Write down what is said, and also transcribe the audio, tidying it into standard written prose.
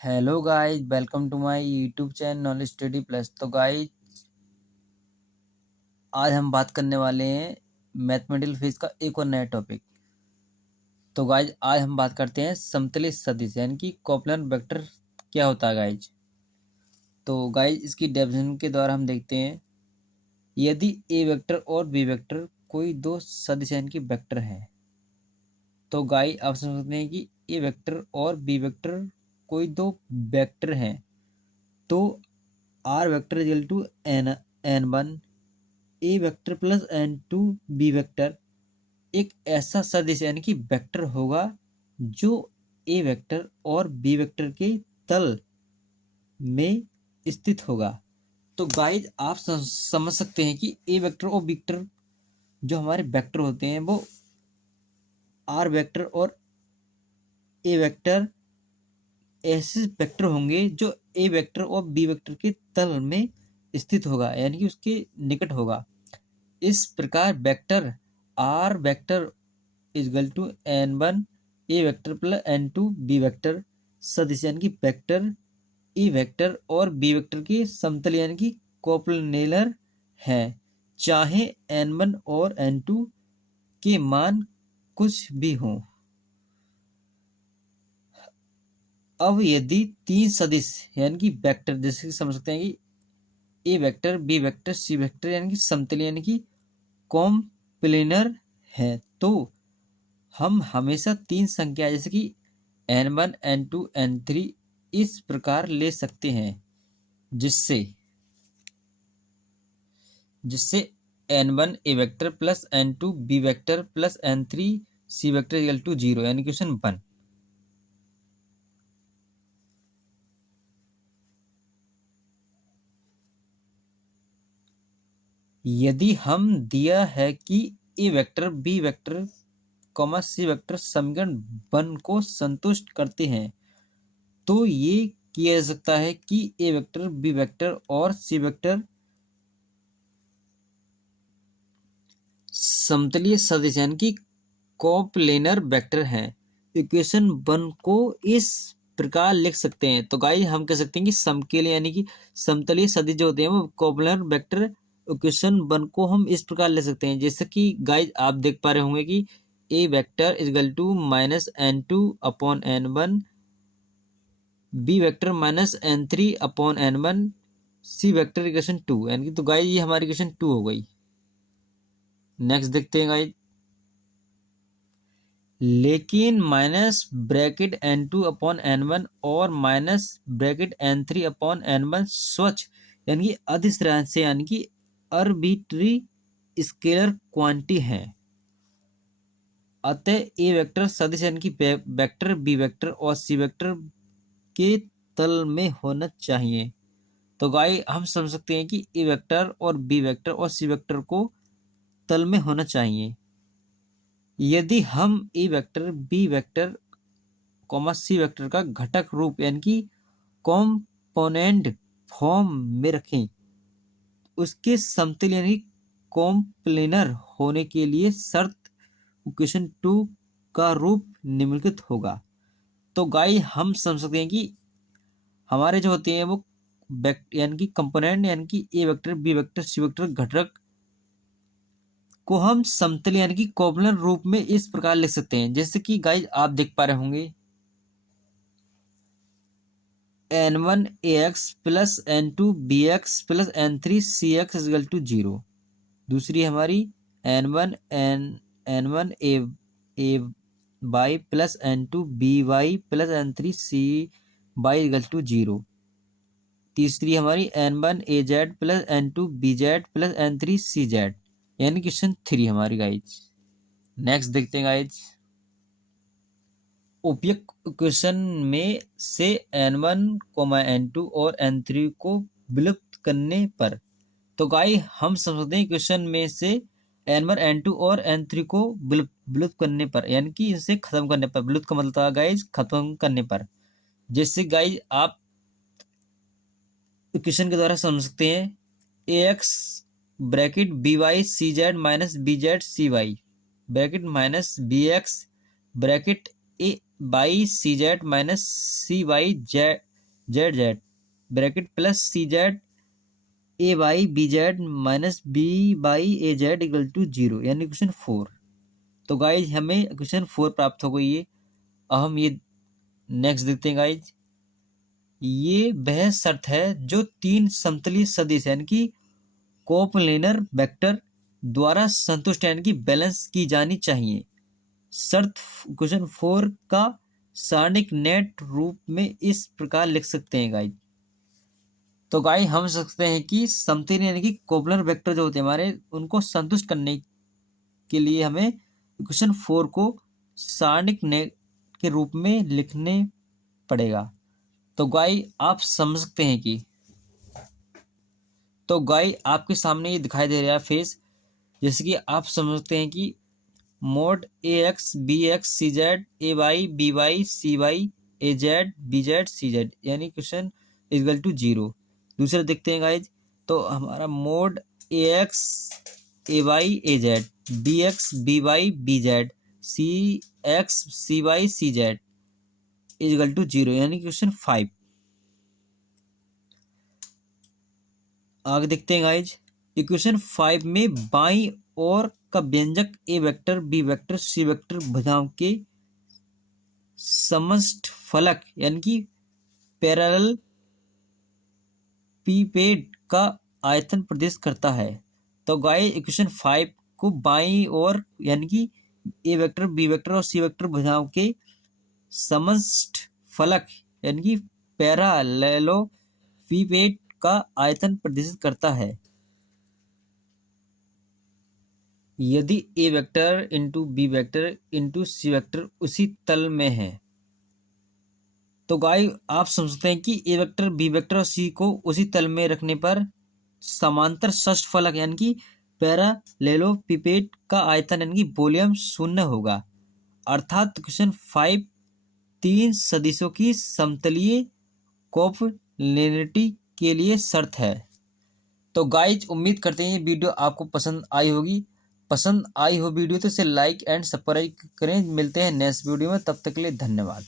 Hello guys, welcome to my YouTube channel knowledge study plus. तो guys, आज हम बात करने वाले हैं मैथमेटिकल फिजिक्स का एक और नया टॉपिक। तो गाइस, आज हम बात करते हैं समतलीय सदिश यानी कि कोप्लर वेक्टर क्या होता है गाइस। तो गाइस, इसकी डेफिनेशन के द्वारा हम देखते हैं, यदि ए वेक्टर और बी वेक्टर कोई दो सदिश यानी कि वेक्टर हैं। तो गाइस, आप समझ सकते हैं कि ए वेक्टर और बी वेक्टर कोई दो वेक्टर हैं, तो R vector equal to N one A vector plus N two B vector एक ऐसा सदिश यानी कि वेक्टर होगा जो ए वेक्टर और बी वेक्टर के तल में स्थित होगा। तो गाइज, आप समझ सकते हैं कि ए वेक्टर और बी वेक्टर जो हमारे वेक्टर होते हैं वो आर वेक्टर और ए वेक्टर ऐसे वेक्टर होंगे जो ए वेक्टर और बी वेक्टर के तल में स्थित होगा यानी कि उसके निकट होगा। इस प्रकार vector R vector equal to n1 A vector plus n2 B vector सदिश यानी कि वेक्टर ए वेक्टर और बी वेक्टर के समतल यानी कि कोप्लेनर है, चाहे n1 और n2 के मान कुछ भी हों। अब यदि तीन सदिश यानी कि वेक्टर, जैसे कि समझ सकते हैं कि A vector B vector C vector यानी कि समतल यानी कि कॉम्प्लेनर है, तो हम हमेशा तीन संख्या जैसे कि n1 n2 n3 इस प्रकार ले सकते हैं, जिससे जिससे n1 A vector plus n2 B vector plus n3 C vector equal to 0 यानी क्वेश्चन 1। यदि हम दिया है कि A vector B vector comma C vector समीकरण 1 को संतुष्ट करते हैं, तो ये किया जा सकता है कि ए वेक्टर बी वेक्टर और सी वेक्टर समतलीय सदिश यानी कि कोप्लेनर वेक्टर है। इक्वेशन 1 को इस प्रकार लिख सकते हैं। तो गाइस, हम कह सकते हैं कि समकेलिय यानी कि समतलीय सदिश जो होते हैं वो कोप्लेनर वेक्टर इक्वेशन 1 को हम इस प्रकार लिख सकते हैं, जैसे कि गाइस आप देख पा रहे होंगे कि A vector equal to minus n2 upon n1 B vector minus n3 upon n1 C vector equation 2 यानी कि, तो गाइस ये हमारी इक्वेशन 2 हो गई। नेक्स्ट देखते हैं गाइस, लेकिन minus bracket n2 upon n1 और minus bracket n3 upon n1 स्वच्छ यानी कि अधिस्थिरांक से यानी कि आर्बिट्री स्केलर क्वांटिटी है। अतः ए वेक्टर सदिश यानी कि वेक्टर बी वेक्टर और सी वेक्टर के तल में होना चाहिए। तो गाइस, हम समझ सकते हैं कि ए वेक्टर और बी वेक्टर और सी वेक्टर को तल में होना चाहिए। यदि हम ए vector B vector comma C vector का घटक रूप यानी कि कॉम्पोनेंट फॉर्म में रखें, उसके समतल यानी कॉम्प्लेनर होने के लिए शर्त इक्वेशन 2 का रूप निम्नलिखित होगा। तो गाइस, हम समझ सकते हैं कि हमारे जो होते हैं वो यानी कि कंपोनेंट यानी कि A vector B vector C vector घटक को हम समतल यानी कि कॉम्प्लेनर रूप में इस प्रकार लिख सकते हैं, जैसे कि गाइस आप देख पा रहे होंगे n1 ax plus n2 bx plus n3 cx equal to 0। दूसरी हमारी n1 a y plus n2 by plus n3 c y equal to 0। तीसरी हमारी n1 az plus n2 bz plus n3 cz यानी क्वेश्चन 3 हमारी guys. Next देखते हैं guys, उपयुक्त equation में से n1 n2 और n3 को विलुप्त करने पर, तो गाइस हम समझते हैं इक्वेशन में से n1 n2 और n3 को विलुप्त करने पर यानी कि इसे खत्म करने पर, विलुप्त का मतलब था गाइस खत्म करने पर। जैसे गाइस आप इक्वेशन के द्वारा समझ सकते हैं ax bracket by cz minus bz cy bracket minus bx bracket A by C Z minus C Y Z Z Z bracket plus C Z A by B Z minus B by A Z equal to 0, यानी equation 4। तो guys हमें equation 4 प्राप्त हो गई है। अब हम ये नेक्स्ट देखते हैं गाइज। ये वह शर्त है जो तीन समतलीय सदिश यानी कि कोप्लेनर वेक्टर द्वारा संतुष्ट यानी कि बैलेंस की जानी चाहिए। शर्त क्वेश्चन 4 का सारणिक नेट रूप में इस प्रकार लिख सकते हैं गाइज। तो गाइज हम सकते हैं कि समतलीय यानी कि कोप्लेनर वेक्टर जो होते हैं हमारे, उनको संतुष्ट करने के लिए हमें क्वेश्चन 4 को सारणिक नेट के रूप में लिखने पड़ेगा। तो गाइज आप समझ सकते हैं कि, तो गाइज आपके सामने ये दिखाई दे रहा है फेस, जैसे कि आप समझते हैं कि mod A X B X C Z A Y B Y C Y A Z B Z C Z, यानी क्वेश्चन इक्वल टू 0। दूसरा देखते हैं गाइज। तो हमारा mod A X A Y A Z B X B Y B Z C X C Y C Z equal to 0, यानी question 5। आगे देखते हैं गाइज। इक्वेशन 5 में बाईं ओर का व्यंजक A vector B vector C vector भुजाओं के समष्ट फलक यानी कि पैरेलल पीपेड का आयतन प्रदेश करता है। तो गाइस इक्वेशन 5 को बाईं ओर यानी कि ए वेक्टर बी वेक्टर और सी वेक्टर भुजाओं के समष्ट फलक यानी कि पैरेललोपीपेड का आयतन प्रदर्शित करता है यदि A vector into B vector into C vector उसी तल में है। तो गाइस आप समझते हैं कि ए वेक्टर बी वेक्टर और सी को उसी तल में रखने पर समांतर षष्ठ फलक यानी कि पैरेललोपीपेड का आयतन यानी कि वॉल्यूम 0 होगा। अर्थात क्वेश्चन 5 तीन सदिशों की समतलीय कोप्लेनिटी के लिए शर्त है। तो गाइज उम्मीद करते हैं ये वीडियो आपको पसंद आई होगी। पसंद आई हो वीडियो तो इसे लाइक एंड सब्सक्राइब करें। मिलते हैं नेक्स्ट वीडियो में, तब तक के लिए धन्यवाद।